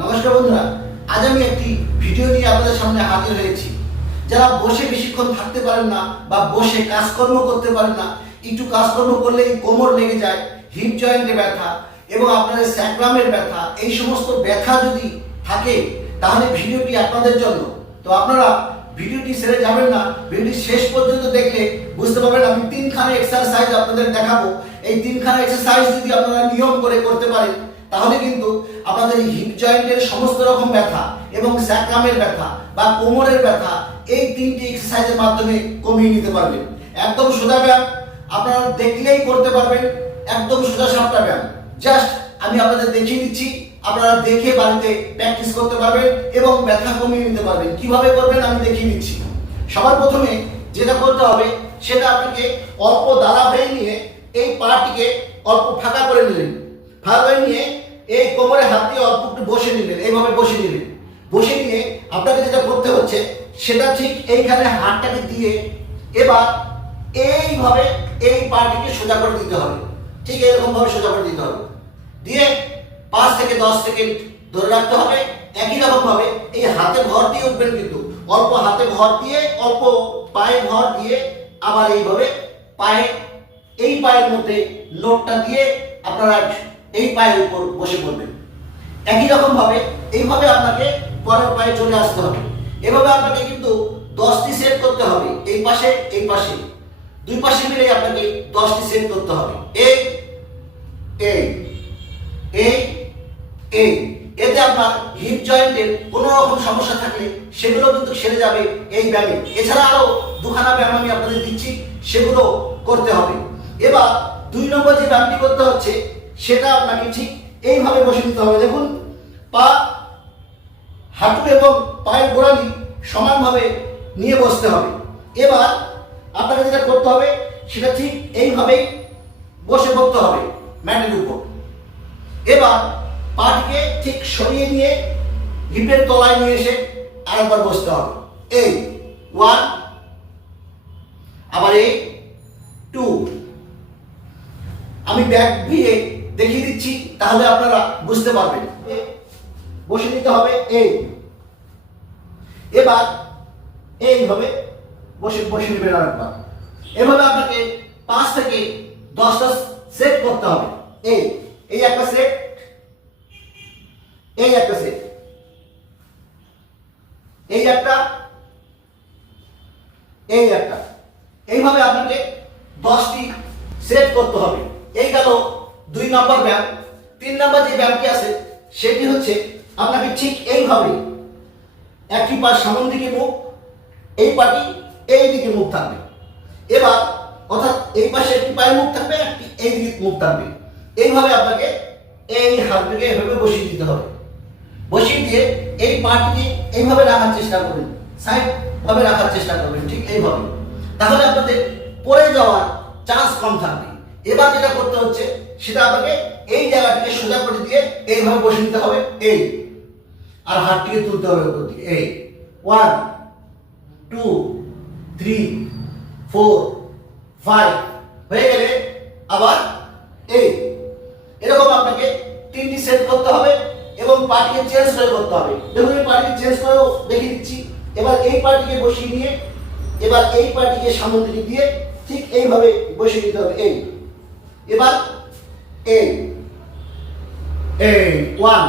নমস্কার বন্ধুরা, আজ আমি একটি ভিডিও নিয়ে আপনাদের সামনে হাজির হয়েছি। যারা বসে বেশিক্ষণ থাকতে পারেন না বা বসে কাজকর্ম করতে পারেন না, একটু কাজকর্ম করলেই কোমর লেগে যায় হিপ জয়েন্টে ব্যথা এবং আপনাদের স্যাক্রামের ব্যথা, এই সমস্ত ব্যথা যদি থাকে, তাহলে ভিডিওটি আপনাদের জন্য। তো আপনারা ভিডিওটি ছেড়ে যাবেন না, ভিডিওটি শেষ পর্যন্ত দেখলে বুঝতে পারবেন আমি তিনখানা এক্সারসাইজ আপনাদের দেখাবো। এই তিনখানা এক্সারসাইজ যদি আপনারা নিয়ম করে করতে পারেন তাহলে কিন্তু আপনাদের হিপ জয়েন্টের সমস্ত রকম ব্যথা এবং স্যাক্রামের ব্যথা বা কোমরের ব্যথা, এই তিনটি এক্সারসাইজের মাধ্যমে কমিয়ে নিতে পারবেন। একদম সোজা ব্যায়াম আপনারা দেখলেই করতে পারবেন। একদম সোজা সাপটা ব্যায়াম। জাস্ট আমি আপনাদের দেখিয়ে দিচ্ছি, আপনারা দেখে বাড়িতে প্র্যাকটিস করতে পারবেন এবং ব্যথা কমিয়ে নিতে পারবেন। কীভাবে করবেন আমি দেখিয়ে দিচ্ছি। সবার প্রথমে যেটা করতে হবে, সেটা আপনাকে অল্প দাঁড়া হয়ে নিয়ে এই পাটিকে অল্প ফাঁকা করে নিলেন। ফাঁকা নিয়ে এই কোমরে হাত দিয়ে অল্প একটু বসে নিলেন এইভাবে বসে নিলেন বসে নিয়ে আপনাকে যেটা করতে হচ্ছে, সেটা ঠিক এইখানে হাতটাকে দিয়ে এবার এইভাবে এই পাটিকে সোজা করে দিতে হবে। ঠিক এরকম ভাবে সোজা করে দিতে হবে। দিয়ে পাঁচ থেকে দশ সেকেন্ড ধরে রাখতে হবে। একই রকম ভাবে এই হাতে ভর দিয়ে উঠবেন কিন্তু। অল্প হাতে ভর দিয়ে, অল্প পায়ে ভর দিয়ে আবার এইভাবে পায়ে, এই পায়ের মধ্যে লোডটা দিয়ে আপনারা এই পায়ের উপর বসে পড়বেন। একই রকম ভাবে এইভাবে আপনাকে পরের পায়ে চলে আসতে হবে। এভাবে আপনাকে কিন্তু দশটি সেট করতে হবে। এই পাশে এই পাশে। দুই পাশে মিলে আপনাকে দশটি সেট করতে হবে। এই এই এতে আপনার হিপ জয়েন্টের কোনো রকম সমস্যা থাকলে সেগুলো কিন্তু সেরে যাবে এই ব্যায়ামে। এছাড়া আরও দুখানা ব্যায়াম আমি আপনাদের দিচ্ছি, সেগুলো করতে হবে। এবার দুই নম্বর যে ব্যায়ামটি করতে হচ্ছে সেটা আপনাকে ঠিক এইভাবে বসে দিতে হবে। দেখুন, পা হাঁটু এবং পায়ের গোড়ালি সমানভাবে নিয়ে বসতে হবে। এবার আপনাকে যেটা করতে হবে, সেটা ঠিক এইভাবেই বসে পড়তে হবে ম্যাটের উপর। এবার পাটিকে ঠিক সরিয়ে নিয়ে হিপের তলায় নিয়ে এসে আরেকবার বসতে হবে। এই ওয়ান আবার এই টু আমি ব্যাক দিয়ে তাহলে আপনারা বুঝতে পারবেন। বসে নিতে হবে এই এবার এইভাবে বসে বসে নেবেন আরেকবার। এভাবে আপনাকে পাঁচ থেকে দশটা সেট করতে হবে। এই এই একটা সেট এই একটা সেট এই একটা এই একটা। এইভাবে আপনাকে দশটি সেট করতে হবে। এই গেল দুই নম্বর ব্যায়াম তিন নম্বর যে ব্যায়ামটি আছে, সেটি হচ্ছে আপনাকে ঠিক এইভাবে একটি পা সামন দিকে মুখ, এই পাটি এই দিকে মুখ থাকবে। এবার, অর্থাৎ এই পাশে একটি পায়ের মুখ থাকবে, একটি এই দিকে মুখ থাকবে। এইভাবে আপনাকে এই হাতটিকে এভাবে বসিয়ে দিতে হবে। বসিয়ে দিয়ে এই পাটিকে এইভাবে রাখার চেষ্টা করবেন। সাইড ভাবে রাখার চেষ্টা করবেন, ঠিক এইভাবে। তাহলে আপনাদের পড়ে যাওয়ার চান্স কম থাকবে। এবার যেটা করতে হচ্ছে, সেটা আপনাকে এই জায়গাটিকে সোজা করে দিয়ে এইভাবে বসে দিতে হবে, এই। আর হাতটিকে তুলতে হবে উপর দিকে, এই। One two three four five হয়ে গেলে আবার এই। এরকম আপনাকে তিনটি সেট করতে হবে এবং পার্টিকে চেঞ্জ করে করতে হবে। দেখুন এই পার্টিকে চেঞ্জ করেও দেখিয়ে দিচ্ছি। এবার এই পার্টিকে বসিয়ে নিয়ে, এবার এই পার্টিকে সামনে দিকে দিয়ে ঠিক এইভাবে বসিয়ে দিতে হবে, এই। এবার এই। এই one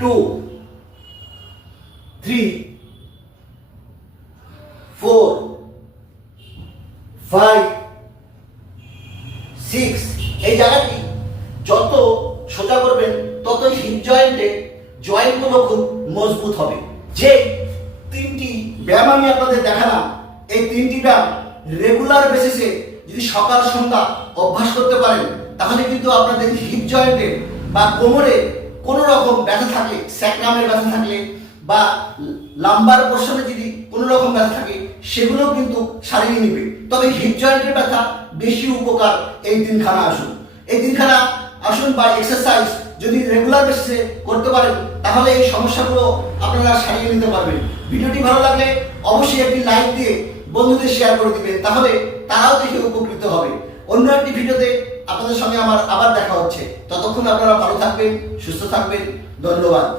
two three four five six এই জায়গাটি যত সোজা করবেন, ততই হিপ জয়েন্টে জয়েন্টগুলো খুব মজবুত হবে। যে তিনটি ব্যায়াম আমি আপনাদের দেখালাম, এই তিনটি ব্যায়াম রেগুলার বেসিসে যদি সকাল সন্ধ্যা অভ্যাস করতে পারেন তাহলে কিন্তু আপনাদের হিপ জয়েন্টে বা কোমরে কোনো রকম ব্যথা থাকলে স্যাক্রামের ব্যথা থাকলে বা লাম্বার পোর্শনে যদি কোনো রকম ব্যথা থাকে সেগুলো কিন্তু সারিয়ে নিবে। তবে হিপ জয়েন্টের ব্যথা বেশি উপকার এই দিনখানা আসুন। এই দিনখানা আসুন বা এক্সারসাইজ যদি রেগুলার বেসিসে করতে পারেন, তাহলে এই সমস্যাগুলো আপনারা সারিয়ে নিতে পারবেন। ভিডিওটি ভালো লাগলে অবশ্যই একটি লাইক দিয়ে বন্ধুদের শেয়ার করে দিবেন, তাহলে তারাও দেখে উপকৃত হবে। অন্য একটি ভিডিওতে আপনাদের সঙ্গে আমার আবার দেখা হচ্ছে। ততক্ষণ আপনারা ভালো থাকবেন সুস্থ থাকবেন। ধন্যবাদ।